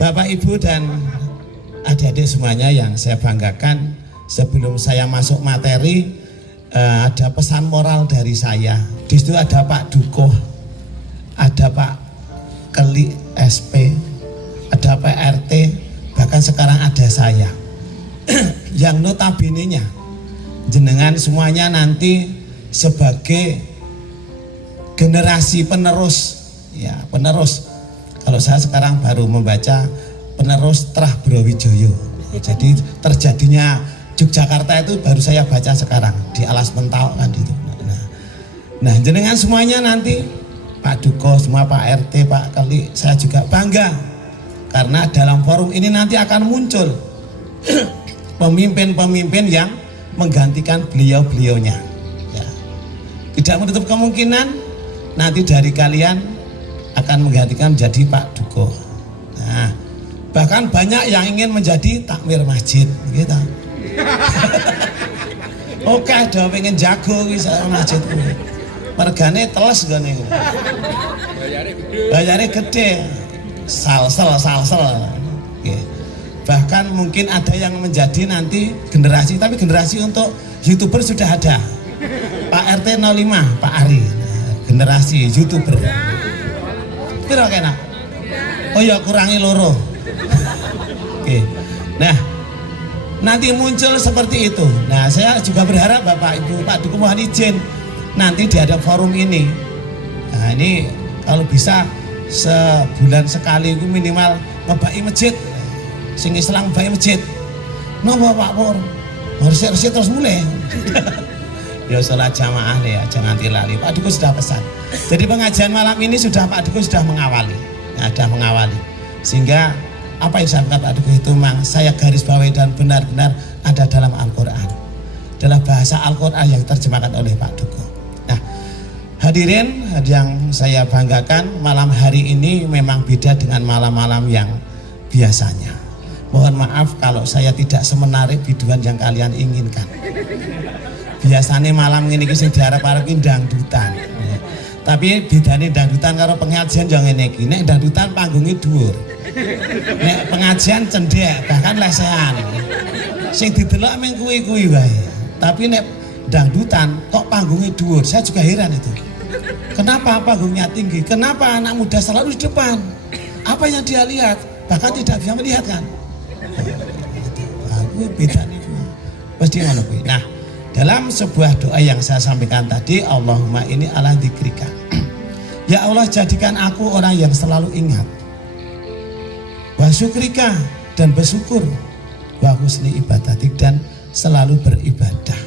Bapak Ibu dan adik-adik semuanya yang saya banggakan, sebelum saya masuk materi ada pesan moral dari saya. Di situ ada Pak Dukoh, ada Pak Keli SP, ada Pak RT, bahkan sekarang ada saya. Yang notabene-nya jenengan semuanya nanti sebagai generasi penerus, ya penerus. Kalau saya sekarang baru membaca penerus Trah Brawijaya. Jadi terjadinya Yogyakarta itu baru saya baca sekarang di Alas Mental kan gitu. Nah jenengan semuanya nanti Pak Duko, semua Pak RT, Pak Keli, saya juga bangga karena dalam forum ini nanti akan muncul pemimpin-pemimpin yang menggantikan beliau-beliaunya. Ya. Tidak menutup kemungkinan nanti dari kalian akan menggantikan menjadi Pak Duko. Nah, bahkan banyak yang ingin menjadi takmir masjid, gitu. Oke, ada pengen jago bisa masjid. Mergane teles gone. Bayarnya gede. Salsel. Oke. Bahkan mungkin ada yang menjadi nanti generasi, tapi generasi untuk YouTuber sudah ada. Pak RT 05, Pak Ari. Nah, generasi YouTuber. Piro kena? Oh ya kurangi loro. Oke. Nah, nanti muncul seperti itu. Nah, saya juga berharap Bapak Ibu Pak Duko mohon izin nanti di ada forum ini. Nah, ini kalau bisa sebulan sekali itu minimal ngebaki masjid. Sing Islam ngebaki masjid. Napa Pak Pur? Harus terus mulai. Ya sholat jamaah ya, jangan dilali. Pak Duko sudah pesan. Jadi pengajian malam ini sudah Pak Duko sudah mengawali, ada mengawali. Sehingga apa yang saya katakan Pak Duko itu memang saya garis bawahi dan benar-benar ada dalam Al-Quran, adalah bahasa Al-Quran yang diterjemahkan oleh Pak Duko. Nah, hadirin yang saya banggakan, malam hari ini memang beda dengan malam-malam yang biasanya. Mohon maaf kalau saya tidak semenarik biduan yang kalian inginkan. Biasanya malam ini sing diarep-arep dangdutan. Tapi bedane dangdutan karo pengajian yo ngene iki. Nek dangdutan panggungnya dhuwur. Nek pengajian cendhek, bahkan lesehan. Sing didelok mung kuwi-kuwi wae. Tapi nek dangdutan kok panggungnya dhuwur. Saya juga heran itu. Kenapa panggungnya tinggi? Kenapa anak muda selalu di depan? Apa yang dia lihat? Bahkan tidak bisa melihat kan? Aku bedane kuwi. Pasti ngono kuwi. Nah, dalam sebuah doa yang saya sampaikan tadi, Allahumma ini ala dzikrika. Ya Allah, jadikan aku orang yang selalu ingat, wa syukrika, dan bersyukur, wa husni ibadatik, dan selalu beribadah.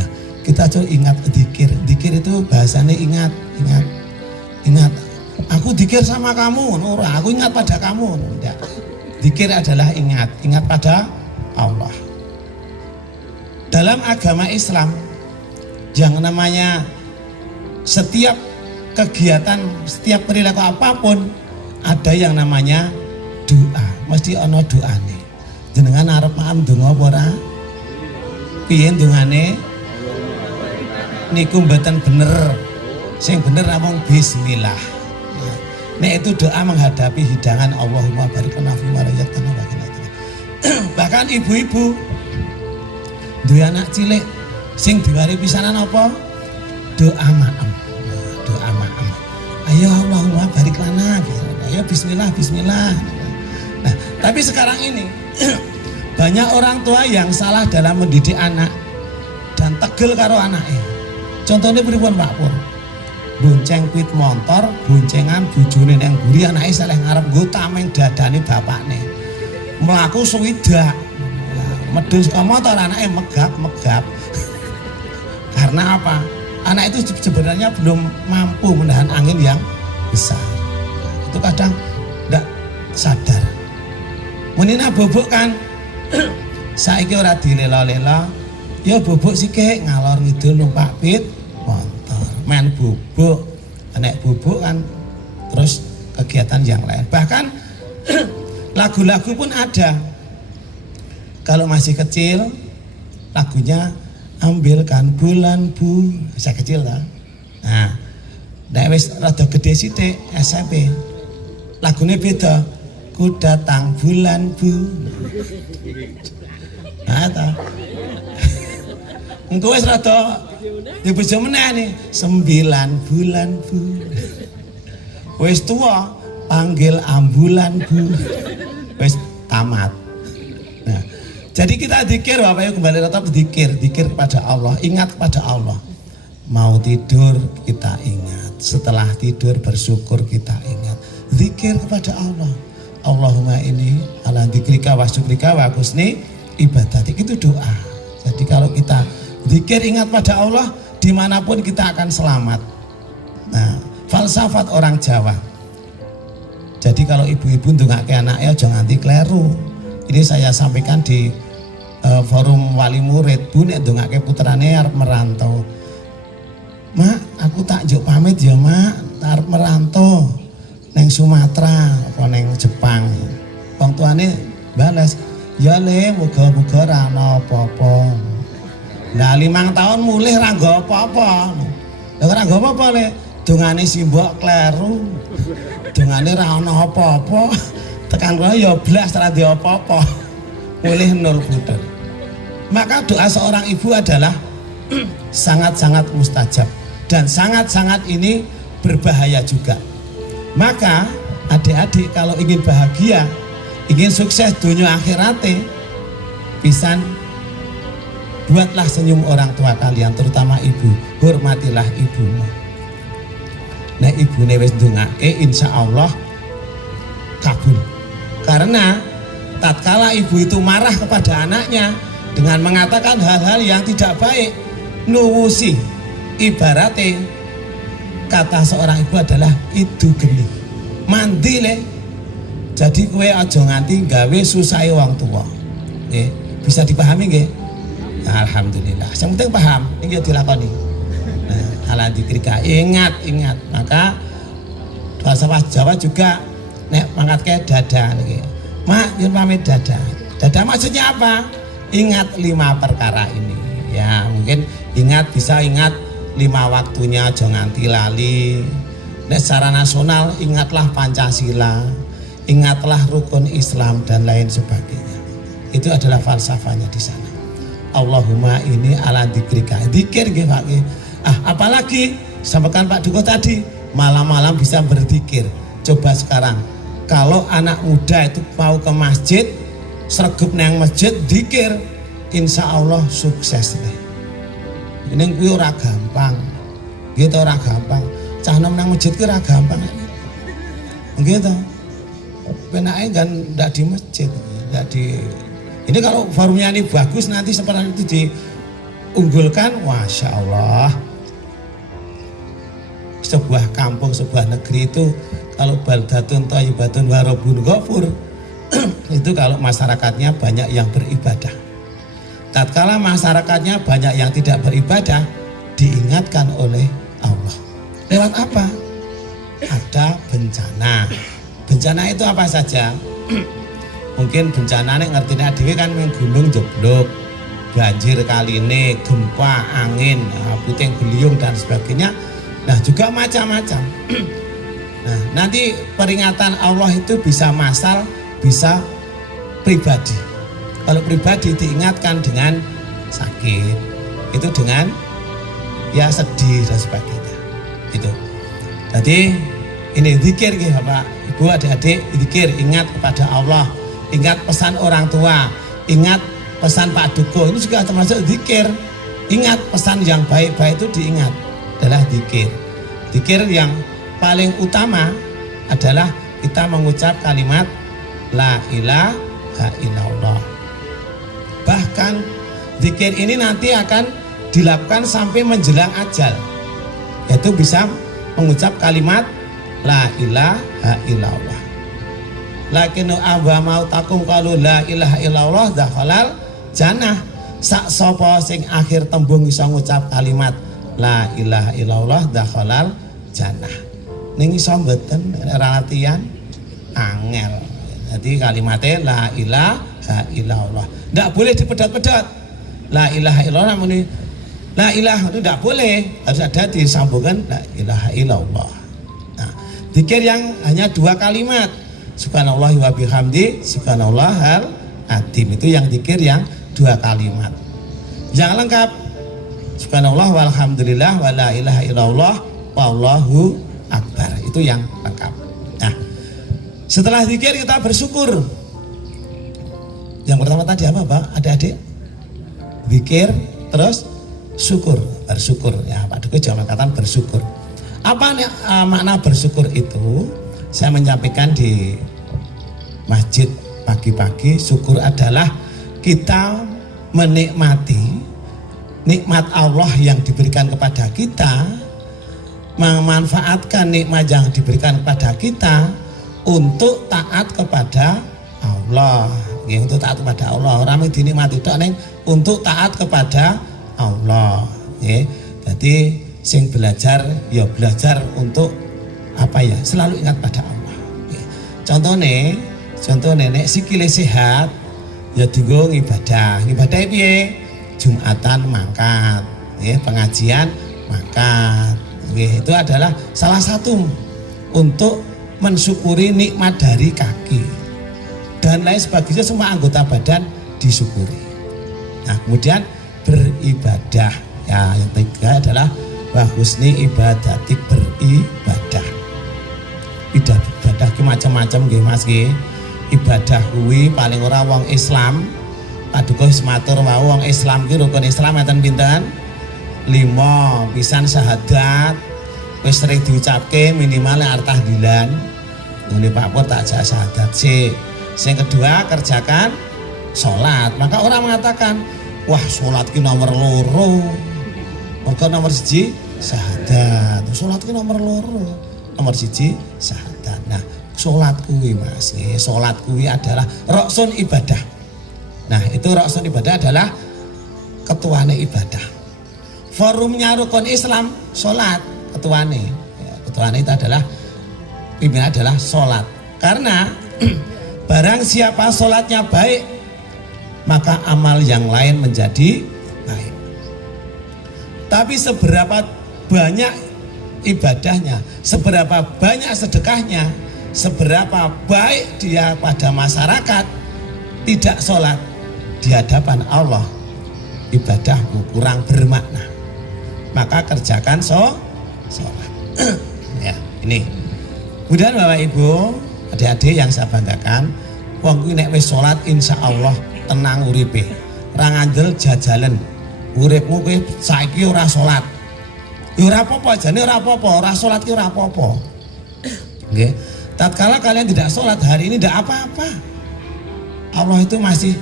Nah, kita coba ingat dzikir. Dzikir itu bahasanya ingat. Aku dzikir sama kamu, Nura, aku ingat pada kamu. Tidak. Dzikir adalah ingat pada Allah. Dalam agama Islam yang namanya setiap kegiatan, setiap perilaku apapun ada yang namanya doa, mesti ono doane. Jenengan arep maam donga apa ora? Piye dongane? Niku mboten bener. Sing bener namung bismillah. Nek itu doa menghadapi hidangan Allahumma barik lana fi ma razaqtana wa qina adzabannar. Bahkan ibu-ibu dua anak cilik sing diwari pisanan apa? Doa maem. Doa maem. Ayo Allahumma barik lana. Ayo bismillah. Nah, tapi sekarang ini banyak orang tua yang salah dalam mendidik anak dan tegel karo anaknya. Contohnya pripun Pak Pur? Bonceng pit motor, boncengan bojone nang mburi anake saleh ngarep nggo tameng dadane bapakne. Mlaku suwidak. Medun saka motor anaknya megap. Karena apa? Anak itu sebenarnya belum mampu menahan angin yang besar. Itu kadang tidak sadar. Menina bobok kan, saiki ora dilela-lela, ya bobok sikik ngalor ngidul numpak pit motor, main bobok, nek bobok kan terus kegiatan yang lain. Bahkan lagu-lagu pun ada. Kalau masih kecil lagunya ambilkan bulan bu, saya kecil lah. Nah, nek wis rada gede sithik SMP, lagune beda. ku datang bulan bu. Nah ta. Engko wis rada ya bojo meneh nih 9 bulan bu. Wis tua panggil ambulan bu. Wis tamat. Nah, jadi kita zikir Bapak Ibu kembali tetap zikir kepada Allah, ingat kepada Allah. Mau tidur kita ingat, setelah tidur bersyukur kita ingat. Zikir kepada Allah. Allahumma ini ala dzikrika wa syukrika wa husni ibadatik, itu doa. Jadi kalau kita zikir ingat pada Allah, dimanapun kita akan selamat. Nah, falsafat orang Jawa. Jadi kalau ibu-ibu ndongake anaknya jangan nganti kleru. Ini saya sampaikan di forum wali murid. Bu nek ndongake putrane arep merantau. Mak, aku tak njuk pamit ya mak, arep merantau neng Sumatera apa neng Jepang. Wong tuane balas, ya le muga-muga ra ana apa-apa. Nah 5 tahun mulih ra nggo apa-apa. Lah ora nggo apa-apa le, dongane simbok kleru. Dongane ra ana apa-apa. Tekan kono ya blas ra ndek apa-apa. Mulih 0 butir. Maka doa seorang ibu adalah sangat-sangat mustajab dan sangat-sangat ini berbahaya juga. Maka adik-adik kalau ingin bahagia, ingin sukses dunia akhiratnya, pisan buatlah senyum orang tua kalian, terutama ibu. Hormatilah ibumu. Nah ibune wis ndongake insya Allah kabul. Karena tatkala ibu itu marah kepada anaknya dengan mengatakan hal-hal yang tidak baik, nuwusi, ibaratnya kata seorang ibu adalah itu geni mandi le. Jadi kue aja nganti gawe susahi wong tua. Bisa dipahami nggih? Nah, alhamdulillah. Yang penting paham, ini dilakoni. Nah, ala dzikrika, ingat. Maka bahasa Jawa juga nek mangkat dada niki. Mak, nyuwun pamit dada. Dada maksudnya apa? Ingat 5 perkara ini. Ya, mungkin bisa ingat 5 waktunya, jangan nganti lali. Nek secara nasional ingatlah Pancasila, ingatlah rukun Islam dan lain sebagainya. Itu adalah falsafahnya di sana. Allahumma ini ala dzikrika. Zikir nggih Pak. Apalagi sampaikan Pak Duko tadi, malam-malam bisa berzikir. Coba sekarang kalau anak muda itu mau ke masjid, sregup nang masjid zikir, insya Allah sukses deh. Ini kuwi ora gampang. Gitu ora gampang. Cah nom nang masjid ki ora gampang. Gitu. Penake kan ndak di masjid, ndak di. Ini kalau forumnya ini bagus nanti seperti itu diunggulkan, masya Allah. Sebuah kampung, sebuah negeri itu kalau baldatun thayyibatun wa rabbun ghafur itu kalau masyarakatnya banyak yang beribadah. Tatkala masyarakatnya banyak yang tidak beribadah, diingatkan oleh Allah. Lewat apa? Ada bencana. Bencana itu apa saja? Mungkin bencana nek ngertine dhewe kan mung gunung jeblok, banjir kaline, gempa, angin, puting beliung dan sebagainya. Nah, juga macam-macam. Nah, nanti peringatan Allah itu bisa massal, bisa pribadi. Kalau pribadi diingatkan dengan sakit, itu dengan ya sedih dan sebagainya. Itu. Jadi ini zikir nggih Bapak, Ibu, adik-adik, zikir, ingat kepada Allah, ingat pesan orang tua, ingat pesan Pak Duko, ini juga termasuk zikir. Ingat pesan yang baik-baik itu diingat, adalah zikir. Zikir yang paling utama adalah kita mengucap kalimat la ilaha illallah. Bahkan zikir ini nanti akan dilakukan sampai menjelang ajal, yaitu bisa mengucap kalimat la ilaha illallah. Lakinu abwa mautakum qalu la ilaha illallah dakhalal jannah. Sak sapa sing akhir tembung iso ngucap kalimat la ilaha illallah dakhalal jannah. Ning iso mboten latihan angel. Jadi kalimatnya la ilaha illallah. Ndak boleh dipedot-pedot. La ilaha illallah muni la ilaha itu ndak boleh. Harus ada disambungkan la ilaha illallah. Nah, zikir yang hanya 2 kalimat. subhanallah wa bihamdi subhanallahal azim. Itu yang zikir yang 2 kalimat. Yang lengkap subhanallah walhamdulillah wala ilaha illallah wallahu akbar. Itu yang lengkap. Nah, setelah zikir kita bersyukur. Yang pertama tadi apa Pak? Adik-adik? Zikir terus syukur, bersyukur ya. Pak Dukuh jangan katakan bersyukur. Apa makna bersyukur itu? Saya menyampaikan di masjid pagi-pagi, syukur adalah kita menikmati nikmat Allah yang diberikan kepada kita, memanfaatkan nikmat yang diberikan kepada kita untuk taat kepada Allah. Ya, untuk taat kepada Allah. Orang yang dinikmati itu untuk taat kepada Allah. Ya. Jadi sing belajar ya belajar untuk apa ya? Selalu ingat pada Allah. Ya. Contohnya nek sikile sehat ya dienggo ibadah. Ibadah piye? Jumatan mangkat, ya, pengajian mangkat. Ya, itu adalah salah satu untuk mensyukuri nikmat dari kaki dan lain sebagainya, semua anggota badan disyukuri. Nah, kemudian beribadah. Ya, yang ketiga adalah wa husni ibadatik, beribadah. Ibadah ki macam-macam nggih Mas nggih. Ibadah kuwi paling ora wong Islam. Paduka wis matur wau wong Islam ki rukun Islam enten pinten? 5. Pisan syahadat wis sering diucapke minimal artah dilan. Ngene Pak Pur tak jak syahadat sih. Yang kedua kerjakan sholat. Maka orang mengatakan wah sholat ki nomor loro. Mergo nomor 1 syahadat. Sholat ki nomor loro. Nomor 1 syahadat. Nah, sholat kuwi Mas, sholat kuwi adalah rukun ibadah. Nah, itu rukun ibadah adalah ketuane ibadah. Forumnya rukun Islam sholat ketuane. Ya, ketuane itu adalah pimpinan adalah sholat. Karena barang siapa sholatnya baik, maka amal yang lain menjadi baik. Tapi seberapa banyak ibadahnya, seberapa banyak sedekahnya, seberapa baik dia pada masyarakat, tidak sholat di hadapan Allah, ibadahmu kurang bermakna. Maka kerjakan sholat. Ya, ini. Kemudian Bapak Ibu, adik-adik yang saya banggakan, wong kuwi nek wis sholat insya Allah tenang uripe. Ora ngandel jajalan. Uripmu kuwi saiki ora sholat. Ya ora apa-apa, jane ora apa-apa, ora sholat ki ora apa-apa. Nggih. Tatkala kalian tidak sholat hari ini tidak apa-apa. Allah itu masih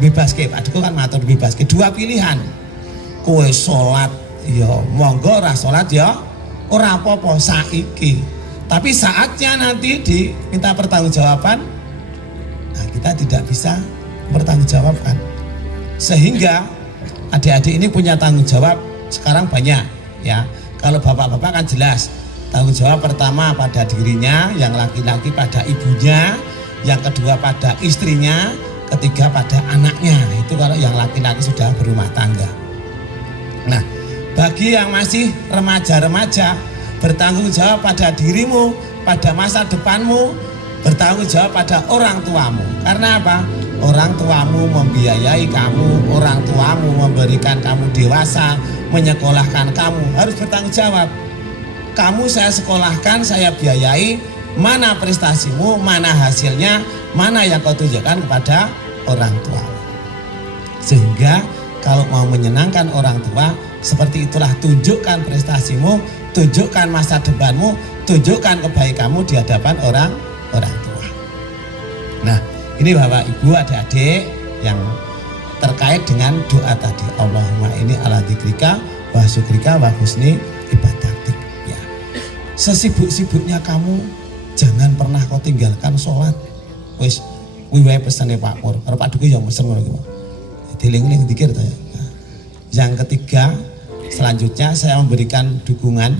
bebas ke. Pak Dukuh kan matur bebas ke. 2 pilihan. Kowe sholat ya monggo, ora sholat ya ora apa-apa saiki. Tapi saatnya nanti diminta pertanggungjawaban, nah kita tidak bisa bertanggungjawabkan. Sehingga adik-adik ini punya tanggung jawab sekarang banyak ya. Kalau bapak-bapak kan jelas tanggung jawab pertama pada dirinya, yang laki-laki pada ibunya, yang kedua pada istrinya, ketiga pada anaknya. Itu kalau yang laki-laki sudah berumah tangga. Nah, bagi yang masih remaja-remaja, bertanggung jawab pada dirimu, pada masa depanmu, bertanggung jawab pada orang tuamu. Karena apa? Orang tuamu membiayai kamu, orang tuamu memberikan kamu dewasa, menyekolahkan kamu, harus bertanggung jawab. Kamu saya sekolahkan, saya biayai, mana prestasimu, mana hasilnya, mana yang kau tunjukkan kepada orang tua. Sehingga kalau mau menyenangkan orang tua, seperti itulah, tunjukkan prestasimu, tunjukkan masa depanmu, tunjukkan kebaikanmu di hadapan orang tua. Nah, ini Bapak Ibu adik-adik yang terkait dengan doa tadi. Allahumma ini ala dzikrika wa syukrika wa husni ibadatik. Ya. Sesibuk-sibuknya kamu jangan pernah kau tinggalkan sholat. Wis wiwai pesannya Pak Pur. Kalau Pak Dukuh yang pesen ngono iki. Diling-ling dikir to ya. Nah, yang ketiga, selanjutnya saya memberikan dukungan.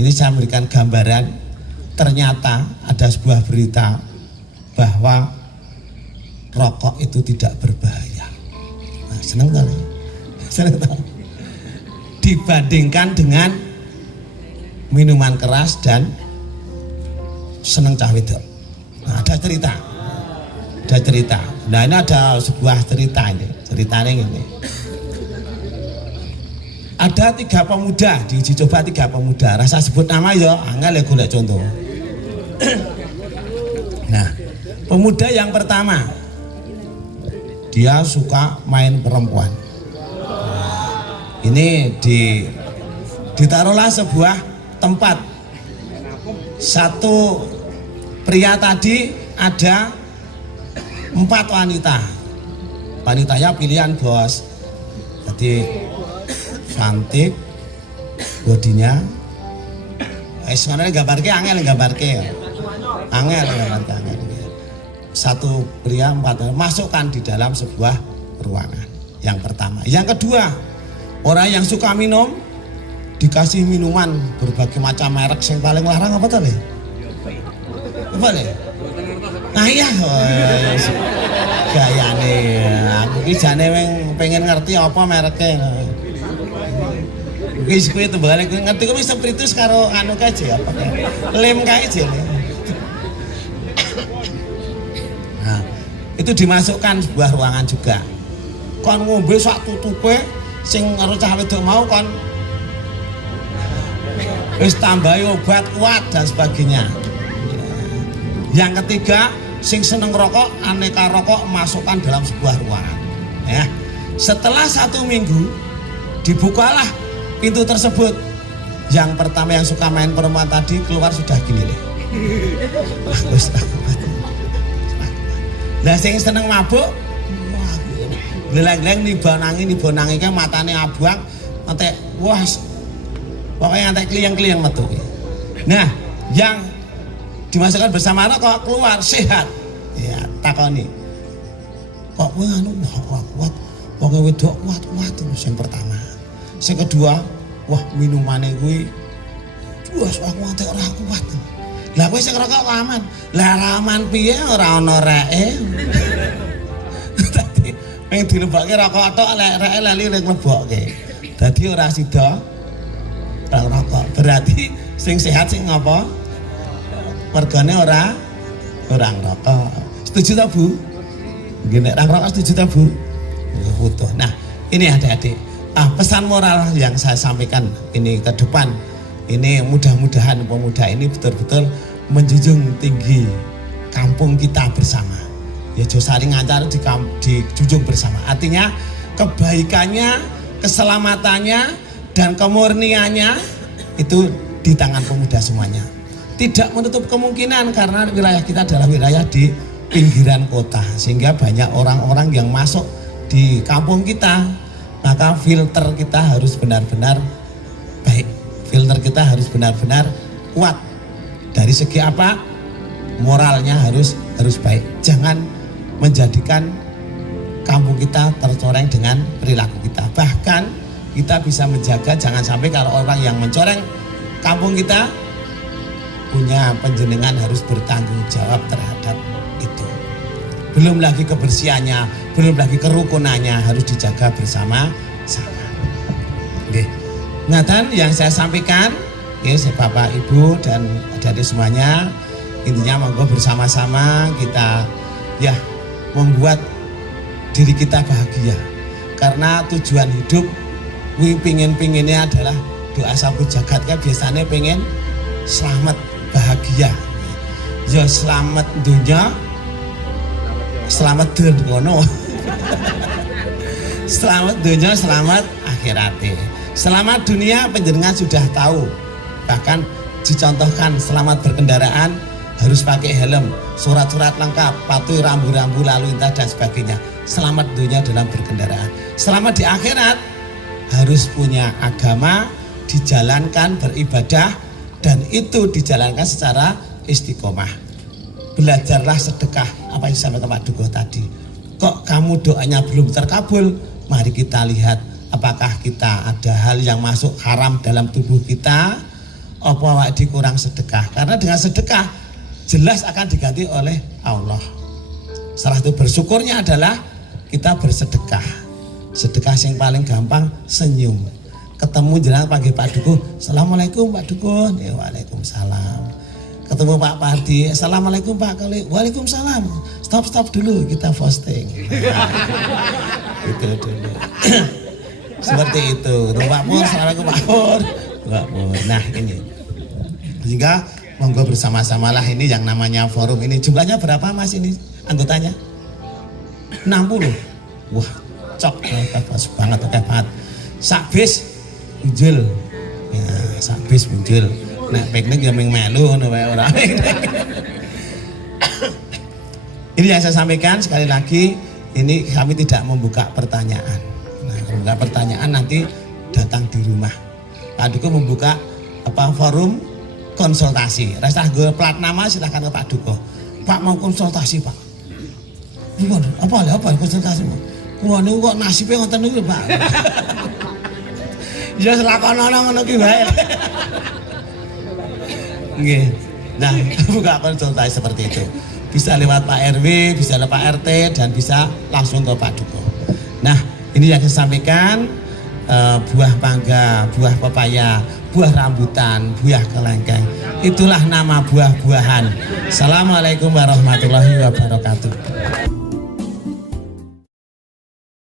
Ini saya memberikan gambaran. Ternyata ada sebuah berita bahwa rokok itu tidak berbahaya. Nah, senang kali. Senang kali. Dibandingkan dengan minuman keras dan seneng cah wedok. Nah, ada cerita. Nah, ini ada sebuah cerita ini. Ceritanya ini. Ada 3 pemuda, diuji coba 3 pemuda. Rasa sebut nama ya, angel ya golek contoh. Nah, pemuda yang pertama, dia suka main perempuan. Ini ditaruhlah sebuah tempat. Satu pria tadi ada 4 wanita. Wanitanya pilihan bos. Jadi cantik, bodinya. Sebenarnya gambarke angel. Satu pria 4 masukkan di dalam sebuah ruangan. Yang pertama. Yang kedua, orang yang suka minum dikasih minuman berbagai macam merek. Yang paling larang apa tuh? Apa le? Nah iya, gaya nih. Aku kijane pengen ngerti apa mereknya. Wis kuwi itu balik ngerti kok wis spiritus karo anu kae apa kae. Lem kae aja. Nah, itu dimasukkan sebuah ruangan juga. Kon ngombe sak tutupe sing karo cah wedok mau kon wis tambahi obat kuat dan sebagainya. Yang ketiga, sing seneng rokok, aneka rokok masukkan dalam sebuah ruangan. Ya. Setelah 1 minggu dibukalah pintu tersebut. Yang pertama yang suka main perempuan tadi keluar sudah gini nih. Lah sing seneng mabuk, geleng-geleng nibonangi kan matane abang, ngantek wah pokoknya ngantek kliyang-kliyang metu. Nah, yang dimasukkan bersama anak kok keluar sehat. Ya, takoni. Kok kowe anu kuat. Pokoke wedok kuat terus yang pertama. Sing kedua, wah minumane kuwi wes aku ngantek ora kuat. Lah kowe sing rokok aman. Lah aman piye ora ana reke. Dadi pengen dilebokke rokok tok lek reke lali nglebokke. Dadi ora sida rokok. Berarti sing sehat sing ngapa? Mergane orang rokok. Setuju tak Bu? Gini, orang rokok setuju tak Bu? Utuh. Nah, ini adik-adik. Pesan moral yang saya sampaikan ini ke depan. Ini mudah-mudahan pemuda ini betul-betul menjunjung tinggi kampung kita bersama. Ya jo saling ngancar dijunjung bersama. Artinya kebaikannya, keselamatannya, dan kemurniannya itu di tangan pemuda semuanya. Tidak menutup kemungkinan karena wilayah kita adalah wilayah di pinggiran kota sehingga banyak orang-orang yang masuk di kampung kita, maka filter kita harus benar-benar baik, filter kita harus benar-benar kuat. Dari segi apa? Moralnya harus baik. Jangan menjadikan kampung kita tercoreng dengan perilaku kita. Bahkan kita bisa menjaga jangan sampai kalau orang yang mencoreng kampung kita punya penjenengan harus bertanggung jawab terhadap itu. Belum lagi kebersihannya, belum lagi kerukunannya harus dijaga bersama-sama. Oke. Ngatan yang saya sampaikan, Bapak Ibu dan adik-adik semuanya, intinya monggo bersama-sama kita ya membuat diri kita bahagia. Karena tujuan hidup pingin-pinginnya adalah doa sabu jagat kan biasanya pengen selamat bahagia, ya selamat dunia, selamat dunia, selamat dunia, selamat akhirat. Selamat dunia penjenengan sudah tahu, bahkan dicontohkan selamat berkendaraan harus pakai helm, surat-surat lengkap, patuhi rambu-rambu lalu lintas dan sebagainya. Selamat dunia dalam berkendaraan. Selamat di akhirat harus punya agama, dijalankan beribadah, dan itu dijalankan secara istiqomah. Belajarlah sedekah, apa yang disampaikan Pak Dukuh tadi. Kok kamu doanya belum terkabul? Mari kita lihat apakah kita ada hal yang masuk haram dalam tubuh kita, apa kurang sedekah. Karena dengan sedekah jelas akan diganti oleh Allah. Salah satu bersyukurnya adalah kita bersedekah. Sedekah yang paling gampang senyum. Ketemu jalan panggil Pak Dukuh, Assalamualaikum Pak Dukuh. Ya, waalaikumsalam. ketemu Pak Pardi, assalamualaikum Pak Kali, waalaikumsalam, stop dulu kita posting. Itu dulu. Seperti itu. Pak Pur, assalamualaikum Pak Pur. Nah ini, sehingga monggo bersama-samalah ini yang namanya forum ini. Jumlahnya berapa Mas ini anggotanya? 60. Wah, cok banget, oke banget. Sakbis muncul, ya sakbis muncul. Nek piknik ya melu ngono wae ora. Ini yang saya sampaikan sekali lagi, ini kami tidak membuka pertanyaan. Nah, membuka pertanyaan nanti datang di rumah. Pak Duko membuka forum konsultasi. Rasa gue plat nama silahkan ke Pak Duko. Pak mau konsultasi Pak. Gimana? Apa konsultasi Pak? Kulo niku kok nasibe ngoten niku Pak. Ya selakono ngono ki wae. Nggih. Nah, buka konsultasi seperti itu. Bisa lewat Pak RW, bisa lewat Pak RT, dan bisa langsung ke Pak Duko. Nah, ini yang saya sampaikan, buah mangga, buah pepaya, buah rambutan, buah kelengkeng. Itulah nama buah-buahan. Assalamualaikum warahmatullahi wabarakatuh.